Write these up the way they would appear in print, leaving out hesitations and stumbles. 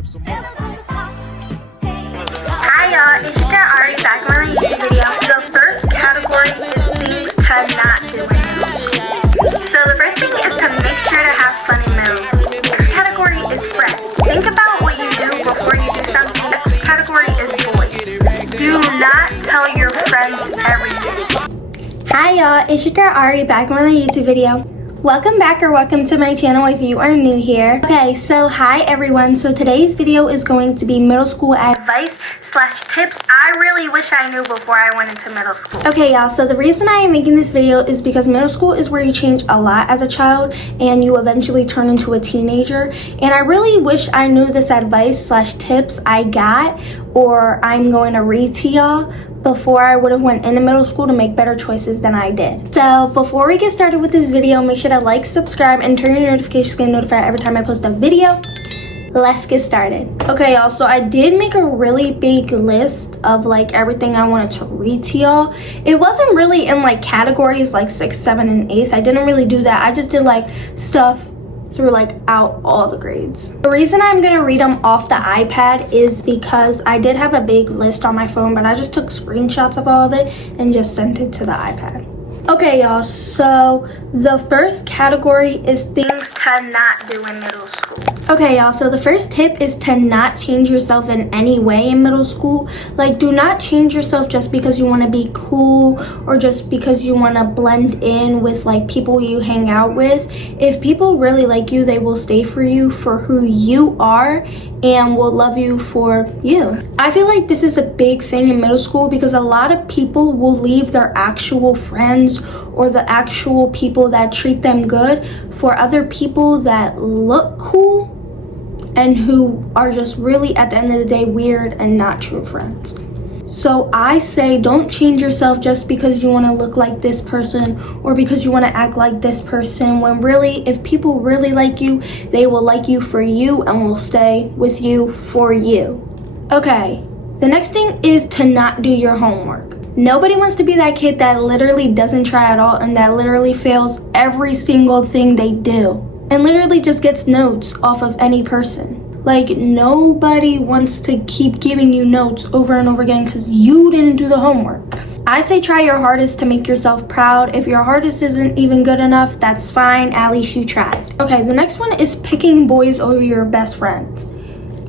Hi y'all, it's your Ari back on my YouTube video. The first category is things to not do in middle school. So the first thing is to make sure to have fun in middle school. Next category is friends. Think about what you do before you do something. Next category is boys. Do not tell your friends everything. Hi y'all, it's your girl Ari back on my YouTube video. Welcome back or welcome to my channel if you are new here. Okay, so hi everyone. So today's video is going to be middle school advice / tips I really wish I knew before I went into middle school. Okay y'all, so the reason I am making this video is because middle school is where you change a lot as a child and you eventually turn into a teenager. And I really wish I knew this advice / tips I got or I'm going to read to y'all before I would have went into middle school to make better choices than I did. So before we get started with this video, make sure to like, subscribe, and turn your notifications to get notified every time I post a video. Let's get started. Okay y'all, so I did make a really big list of like everything I wanted to read to y'all. It wasn't really in like categories like 6th, 7th, and 8th. I didn't really do that. I just did like stuff through like out all the grades. The reason I'm gonna read them off the iPad is because I did have a big list on my phone, but I just took screenshots of all of it and just sent it to the iPad. Okay y'all, so the first category is things to not do in middle school. Okay y'all, so the first tip is to not change yourself in any way in middle school. Like, do not change yourself just because you want to be cool or just because you want to blend in with like people you hang out with. If people really like you, they will stay for you for who you are and will love you for you. I feel like this is a big thing in middle school because a lot of people will leave their actual friends or the actual people that treat them good for other people that look cool and who are just really at the end of the day weird and not true friends. So I say don't change yourself just because you want to look like this person or because you want to act like this person, when really if people really like you, they will like you for you and will stay with you for you. Okay, the next thing is to not do your homework. Nobody wants to be that kid that literally doesn't try at all and that literally fails every single thing they do and literally just gets notes off of any person. Like, nobody wants to keep giving you notes over and over again because you didn't do the homework. I say try your hardest to make yourself proud. If your hardest isn't even good enough, that's fine. At least you tried. Okay, the next one is picking boys over your best friends.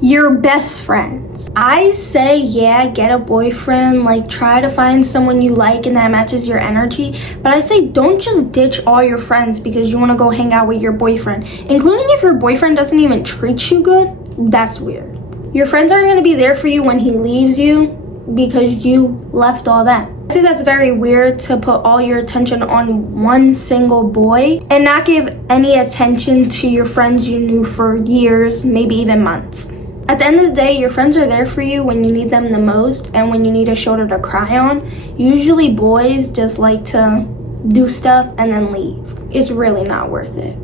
Your best friends. I say, yeah, get a boyfriend. Like, try to find someone you like and that matches your energy. But I say don't just ditch all your friends because you want to go hang out with your boyfriend. Including if your boyfriend doesn't even treat you good. That's weird. Your friends aren't going to be there for you when he leaves you because you left all that. I say that's very weird to put all your attention on one single boy and not give any attention to your friends you knew for years, maybe even months. At the end of the day, your friends are there for you when you need them the most and when you need a shoulder to cry on. Usually boys just like to do stuff and then leave. It's really not worth it.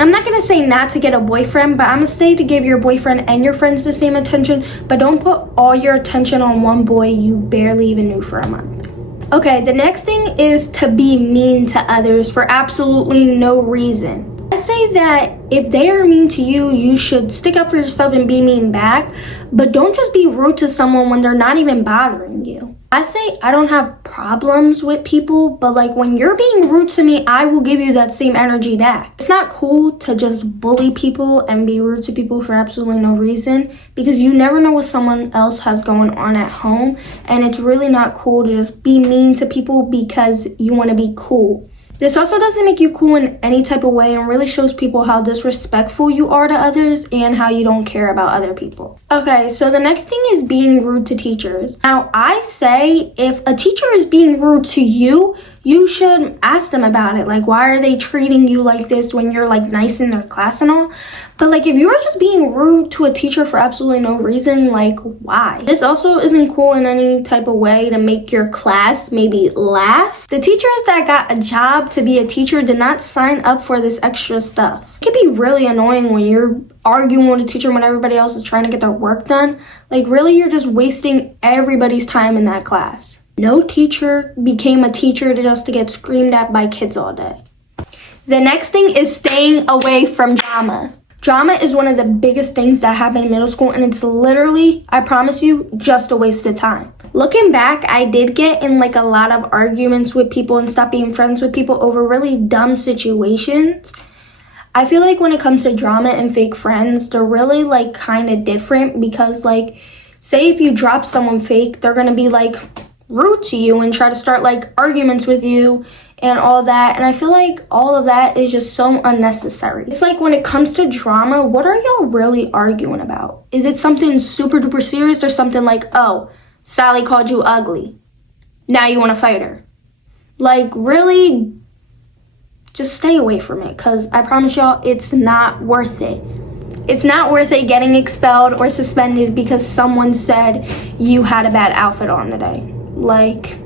I'm not gonna say not to get a boyfriend, but I'm gonna say to give your boyfriend and your friends the same attention, but don't put all your attention on one boy you barely even knew for a month. Okay, the next thing is to be mean to others for absolutely no reason. I say that if they are mean to you, you should stick up for yourself and be mean back, but don't just be rude to someone when they're not even bothering you. I say I don't have problems with people, but like when you're being rude to me, I will give you that same energy back. It's not cool to just bully people and be rude to people for absolutely no reason because you never know what someone else has going on at home, and it's really not cool to just be mean to people because you want to be cool. This also doesn't make you cool in any type of way and really shows people how disrespectful you are to others and how you don't care about other people. Okay, so the next thing is being rude to teachers. Now, I say if a teacher is being rude to you, you should ask them about it. Like, why are they treating you like this when you're like nice in their class and all? But like if you're just being rude to a teacher for absolutely no reason, like why? This also isn't cool in any type of way to make your class maybe laugh. The teachers that got a job to be a teacher did not sign up for this extra stuff. It can be really annoying when you're arguing with a teacher when everybody else is trying to get their work done. Like really you're just wasting everybody's time in that class. No teacher became a teacher just to get screamed at by kids all day. The next thing is staying away from drama. Drama is one of the biggest things that happen in middle school, and it's literally, I promise you, just a waste of time. Looking back, I did get in like a lot of arguments with people and stop being friends with people over really dumb situations. I feel like when it comes to drama and fake friends, they're really like kind of different because like, say if you drop someone fake, they're gonna be like rude to you and try to start like arguments with you and all that. And I feel like all of that is just so unnecessary. It's like when it comes to drama, what are y'all really arguing about? Is it something super duper serious or something like, oh, Sally called you ugly, now you want to fight her? Like, really, just stay away from it, because I promise y'all, it's not worth it. It's not worth it getting expelled or suspended because someone said you had a bad outfit on today. Like,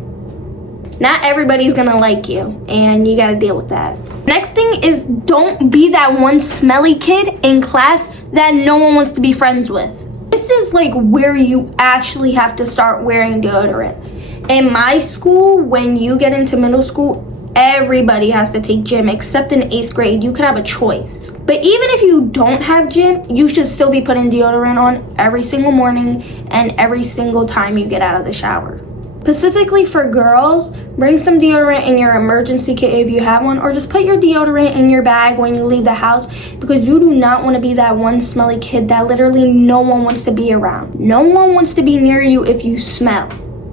not everybody's gonna like you, and you gotta deal with that. Next thing is, don't be that one smelly kid in class that no one wants to be friends with. This is like where you actually have to start wearing deodorant. In my school, when you get into middle school, everybody has to take gym except in 8th grade. You can have a choice. But even if you don't have gym, you should still be putting deodorant on every single morning and every single time you get out of the shower. Specifically for girls, bring some deodorant in your emergency kit if you have one, or just put your deodorant in your bag when you leave the house, because you do not want to be that one smelly kid that literally no one wants to be around. No one wants to be near you if you smell.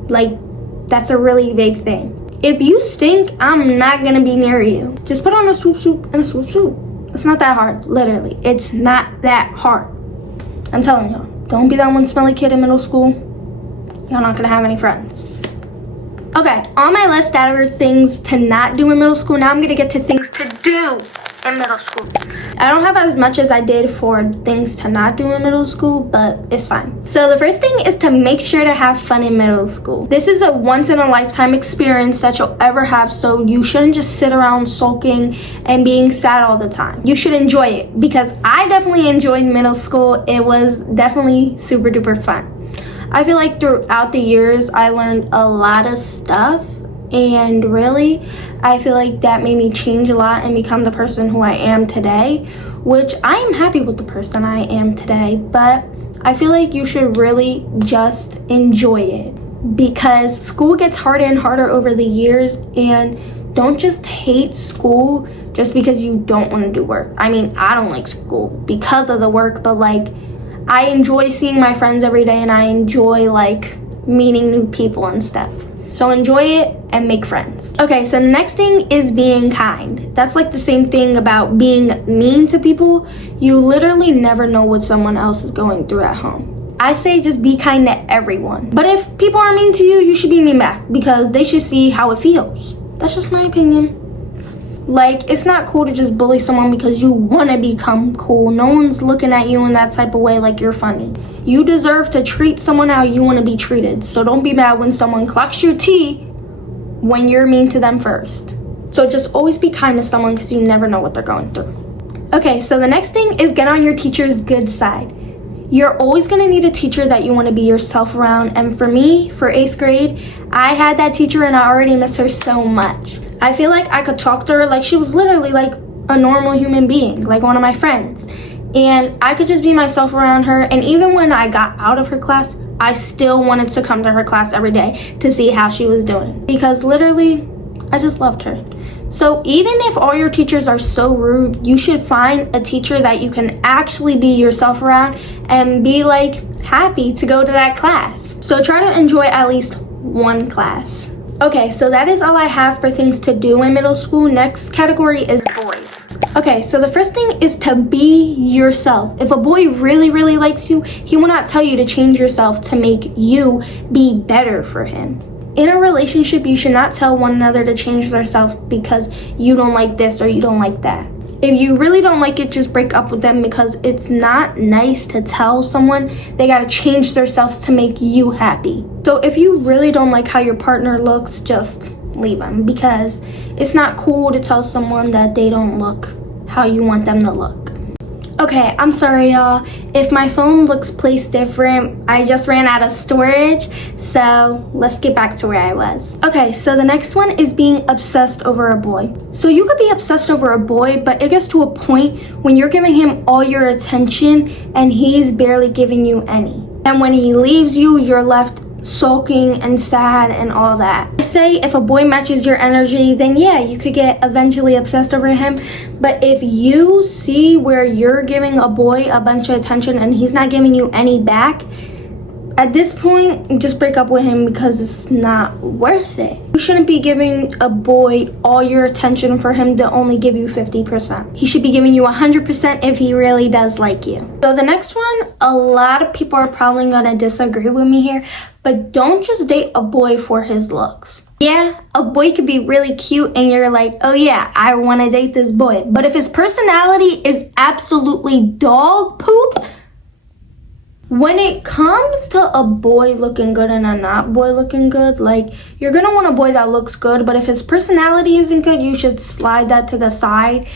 Like, that's a really big thing. If you stink, I'm not gonna be near you. Just put on a swoop and a swoop. It's not that hard, literally. It's not that hard. I'm telling y'all, don't be that one smelly kid in middle school. You're not gonna have any friends. Okay, on my list that are things to not do in middle school, now I'm gonna get to things to do in middle school. I don't have as much as I did for things to not do in middle school, but it's fine. So the first thing is to make sure to have fun in middle school. This is a once in a lifetime experience that you'll ever have, so you shouldn't just sit around sulking and being sad all the time. You should enjoy it, because I definitely enjoyed middle school. It was definitely super duper fun. I feel like throughout the years, I learned a lot of stuff, and really, I feel like that made me change a lot and become the person who I am today, which I am happy with the person I am today, but I feel like you should really just enjoy it, because school gets harder and harder over the years, and don't just hate school just because you don't want to do work. I mean, I don't like school because of the work, but like, I enjoy seeing my friends every day, and I enjoy like meeting new people and stuff. So enjoy it and make friends. Okay, so the next thing is being kind. That's like the same thing about being mean to people. You literally never know what someone else is going through at home. I say just be kind to everyone. But if people are mean to you, you should be mean back, because they should see how it feels. That's just my opinion. Like, it's not cool to just bully someone because you want to become cool. No one's looking at you in that type of way like you're funny. You deserve to treat someone how you want to be treated. So don't be mad when someone clocks your tea when you're mean to them first. So just always be kind to someone, because you never know what they're going through. Okay, so the next thing is get on your teacher's good side. You're always going to need a teacher that you want to be yourself around. And for me, for 8th grade, I had that teacher, and I already miss her so much. I feel like I could talk to her like she was literally like a normal human being, like one of my friends. And I could just be myself around her. And even when I got out of her class, I still wanted to come to her class every day to see how she was doing, because literally, I just loved her. So even if all your teachers are so rude, you should find a teacher that you can actually be yourself around and be like happy to go to that class. So try to enjoy at least one class. Okay, so that is all I have for things to do in middle school. Next category is boys. Okay, so the first thing is to be yourself. If a boy really, really likes you, he will not tell you to change yourself to make you be better for him. In a relationship, you should not tell one another to change themselves because you don't like this or you don't like that. If you really don't like it, just break up with them, because it's not nice to tell someone they gotta change themselves to make you happy. So if you really don't like how your partner looks, just leave them, because it's not cool to tell someone that they don't look how you want them to look. Okay, I'm sorry y'all. If my phone looks placed different, I just ran out of storage. So let's get back to where I was. Okay, so the next one is being obsessed over a boy. So you could be obsessed over a boy, but it gets to a point when you're giving him all your attention and he's barely giving you any. And when he leaves you, you're left sulking and sad and all that. I say if a boy matches your energy, then yeah, you could get eventually obsessed over him. But if you see where you're giving a boy a bunch of attention and he's not giving you any back, at this point, just break up with him because it's not worth it. You shouldn't be giving a boy all your attention for him to only give you 50%. He should be giving you 100% if he really does like you. So the next one, a lot of people are probably gonna disagree with me here, but don't just date a boy for his looks. Yeah, a boy could be really cute and you're like, oh yeah, I wanna date this boy. But if his personality is absolutely dog poop, when it comes to a boy looking good and a not boy looking good, like, you're gonna want a boy that looks good, but if his personality isn't good, you should slide that to the side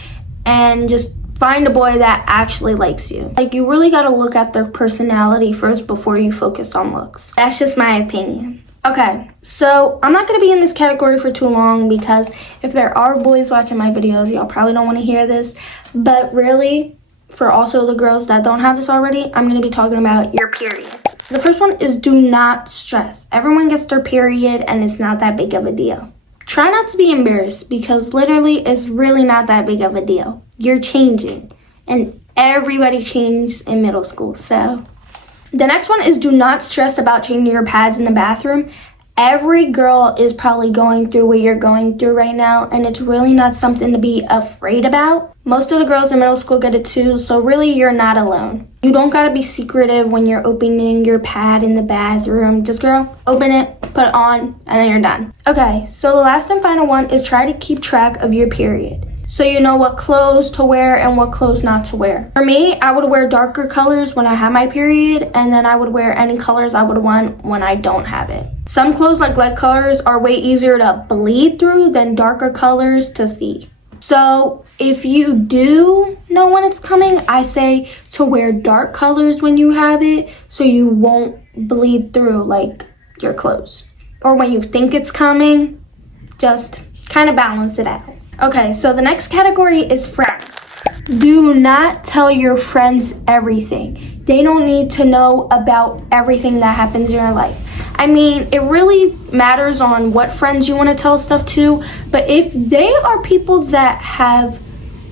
and just find a boy that actually likes you. Like, you really gotta look at their personality first before you focus on looks. That's just my opinion. Okay, so I'm not gonna be in this category for too long because if there are boys watching my videos, y'all probably don't wanna hear this, but really, for also the girls that don't have this already, I'm going to be talking about your period. The first one is do not stress. Everyone gets their period and it's not that big of a deal. Try not to be embarrassed because literally it's really not that big of a deal. You're changing and everybody changed in middle school. So the next one is do not stress about changing your pads in the bathroom. Every girl is probably going through what you're going through right now, and it's really not something to be afraid about. Most of the girls in middle school get it too, so really you're not alone. You don't gotta be secretive when you're opening your pad in the bathroom. Just girl, open it, put it on, and then you're done. Okay, so the last and final one is try to keep track of your period, so you know what clothes to wear and what clothes not to wear. For me, I would wear darker colors when I have my period, and then I would wear any colors I would want when I don't have it. Some clothes like light colors are way easier to bleed through than darker colors to see. So if you do know when it's coming, I say to wear dark colors when you have it so you won't bleed through like your clothes. Or when you think it's coming, just kind of balance it out. Okay, so the next category is friends. Do not tell your friends everything. They don't need to know about everything that happens in your life. I mean, it really matters on what friends you want to tell stuff to, but if they are people that have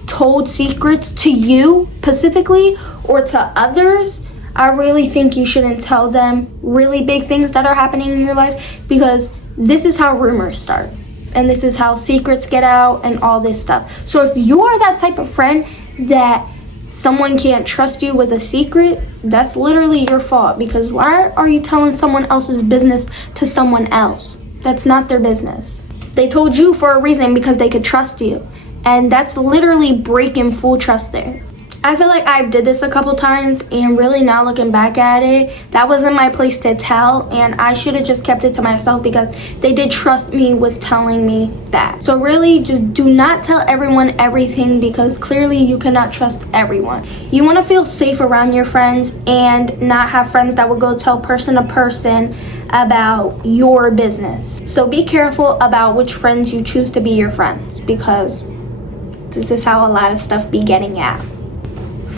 told secrets to you specifically or to others, I really think you shouldn't tell them really big things that are happening in your life because this is how rumors start. And this is how secrets get out and all this stuff. So if you are that type of friend that someone can't trust you with a secret, that's literally your fault because why are you telling someone else's business to someone else? That's not their business. They told you for a reason because they could trust you. And that's literally breaking full trust there. I feel like I did this a couple times and really now looking back at it, that wasn't my place to tell and I should have just kept it to myself because they did trust me with telling me that. So really just do not tell everyone everything because clearly you cannot trust everyone. You want to feel safe around your friends and not have friends that will go tell person to person about your business. So be careful about which friends you choose to be your friends because this is how a lot of stuff be getting out.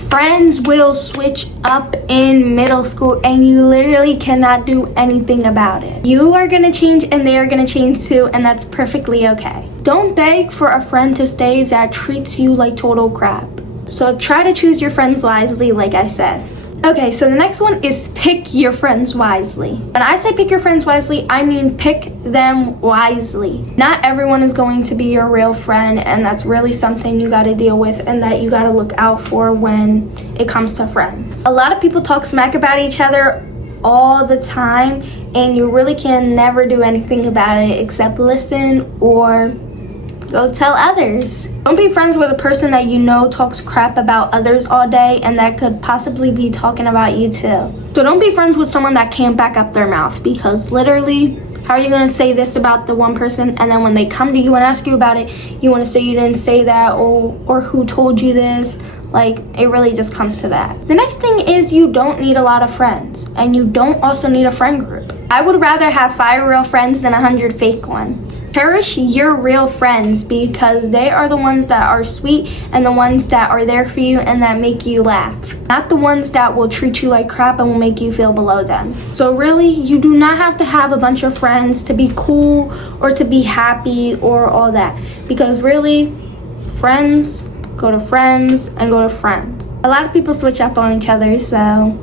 Friends will switch up in middle school and you literally cannot do anything about it. You are gonna change and they are gonna change too, and that's perfectly okay. Don't beg for a friend to stay that treats you like total crap. So try to choose your friends wisely, like I said. Okay, so the next one is pick your friends wisely. When I say pick your friends wisely, I mean pick them wisely. Not everyone is going to be your real friend, and that's really something you gotta deal with and that you gotta look out for when it comes to friends. A lot of people talk smack about each other all the time, and you really can never do anything about it except listen or go tell others. Don't be friends with a person that you know talks crap about others all day and that could possibly be talking about you too. So don't be friends with someone that can't back up their mouth because literally, how are you going to say this about the one person and then when they come to you and ask you about it, you want to say you didn't say that or who told you this? Like, it really just comes to that. The next thing is you don't need a lot of friends, and you don't also need a friend group. I would rather have 5 real friends than 100 fake ones. Cherish your real friends because they are the ones that are sweet and the ones that are there for you and that make you laugh. Not the ones that will treat you like crap and will make you feel below them. So really, you do not have to have a bunch of friends to be cool or to be happy or all that. Because really, friends go to friends and go to friends. A lot of people switch up on each other, so...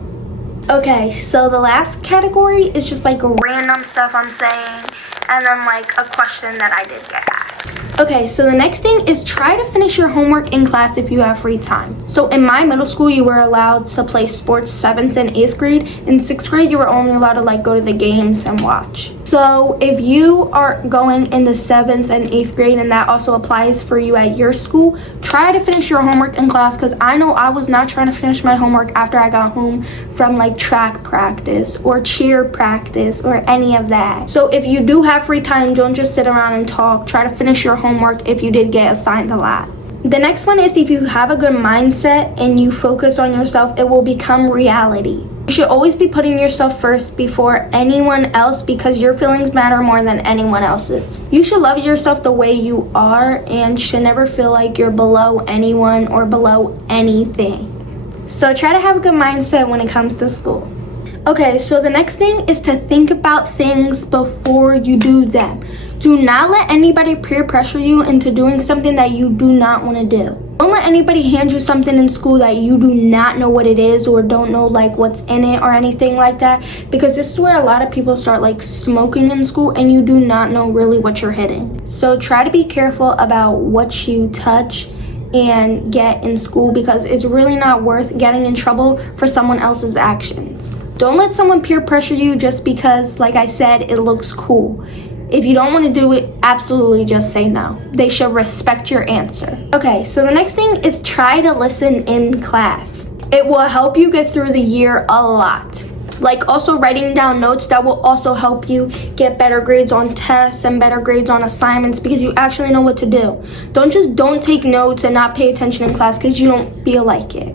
Okay, so the last category is just like random stuff I'm saying, and then like a question that I did get asked. Okay, so the next thing is try to finish your homework in class if you have free time. So in my middle school, you were allowed to play sports 7th and 8th grade. In 6th grade, you were only allowed to like go to the games and watch. So if you are going into 7th and 8th grade, and that also applies for you at your school, try to finish your homework in class, because I know I was not trying to finish my homework after I got home from like track practice or cheer practice or any of that. So if you do have free time, don't just sit around and talk. Try to finish your homework if you did get assigned a lot. The next one is if you have a good mindset and you focus on yourself, it will become reality. You should always be putting yourself first before anyone else because your feelings matter more than anyone else's. You should love yourself the way you are and should never feel like you're below anyone or below anything. So try to have a good mindset when it comes to school. Okay, so the next thing is to think about things before you do them. Do not let anybody peer pressure you into doing something that you do not want to do. Don't let anybody hand you something in school that you do not know what it is or don't know like what's in it or anything like that, because this is where a lot of people start like smoking in school and you do not know really what you're hitting. So try to be careful about what you touch and get in school because it's really not worth getting in trouble for someone else's actions. Don't let someone peer pressure you just because, like I said, it looks cool. If you don't want to do it, absolutely just say no. They should respect your answer. Okay, so the next thing is try to listen in class. It will help you get through the year a lot. Like also writing down notes, that will also help you get better grades on tests and better grades on assignments because you actually know what to do. Don't take notes and not pay attention in class because you don't feel like it.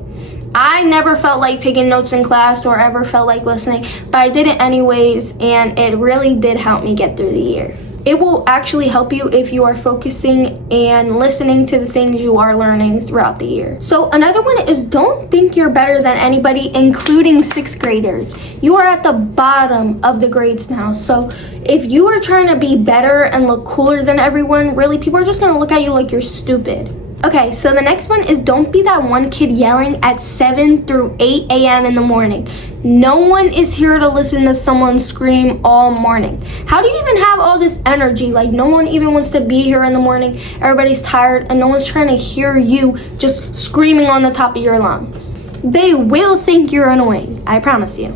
I never felt like taking notes in class or ever felt like listening, but I did it anyways, and it really did help me get through the year. It will actually help you if you are focusing and listening to the things you are learning throughout the year. So another one is don't think you're better than anybody, including 6th graders. You are at the bottom of the grades now. So if you are trying to be better and look cooler than everyone, really people are just gonna look at you like you're stupid. Okay, so the next one is don't be that one kid yelling at 7 through 8 a.m. in the morning. No one is here to listen to someone scream all morning. How do you even have all this energy? Like no one even wants to be here in the morning. Everybody's tired and no one's trying to hear you just screaming on the top of your lungs. They will think you're annoying, I promise you.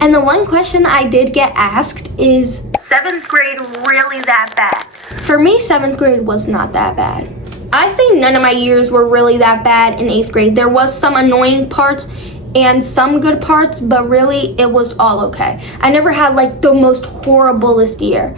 And the one question I did get asked is, 7th grade really that bad? For me, 7th grade was not that bad. I say none of my years were really that bad in 8th grade. There was some annoying parts and some good parts, but really it was all okay. I never had like the most horriblest year.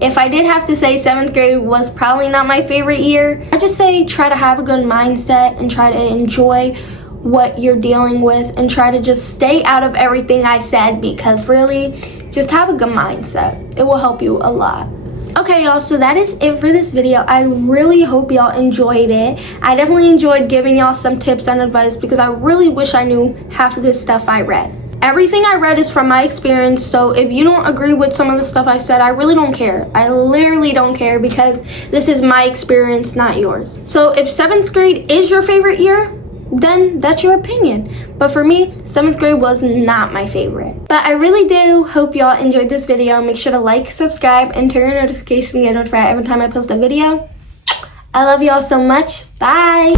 If I did have to say 7th grade was probably not my favorite year, I just say try to have a good mindset and try to enjoy what you're dealing with and try to just stay out of everything I said because really just have a good mindset. It will help you a lot. Okay, y'all, so that is it for this video. I really hope y'all enjoyed it. I definitely enjoyed giving y'all some tips and advice because I really wish I knew half of this stuff I read. Everything I read is from my experience, so if you don't agree with some of the stuff I said, I really don't care. I literally don't care because this is my experience, not yours. So if 7th grade is your favorite year, then that's your opinion. But for me, 7th grade was not my favorite. But I really do hope y'all enjoyed this video. Make sure to like, subscribe, and turn your notifications to get notified every time I post a video. I love y'all so much. Bye.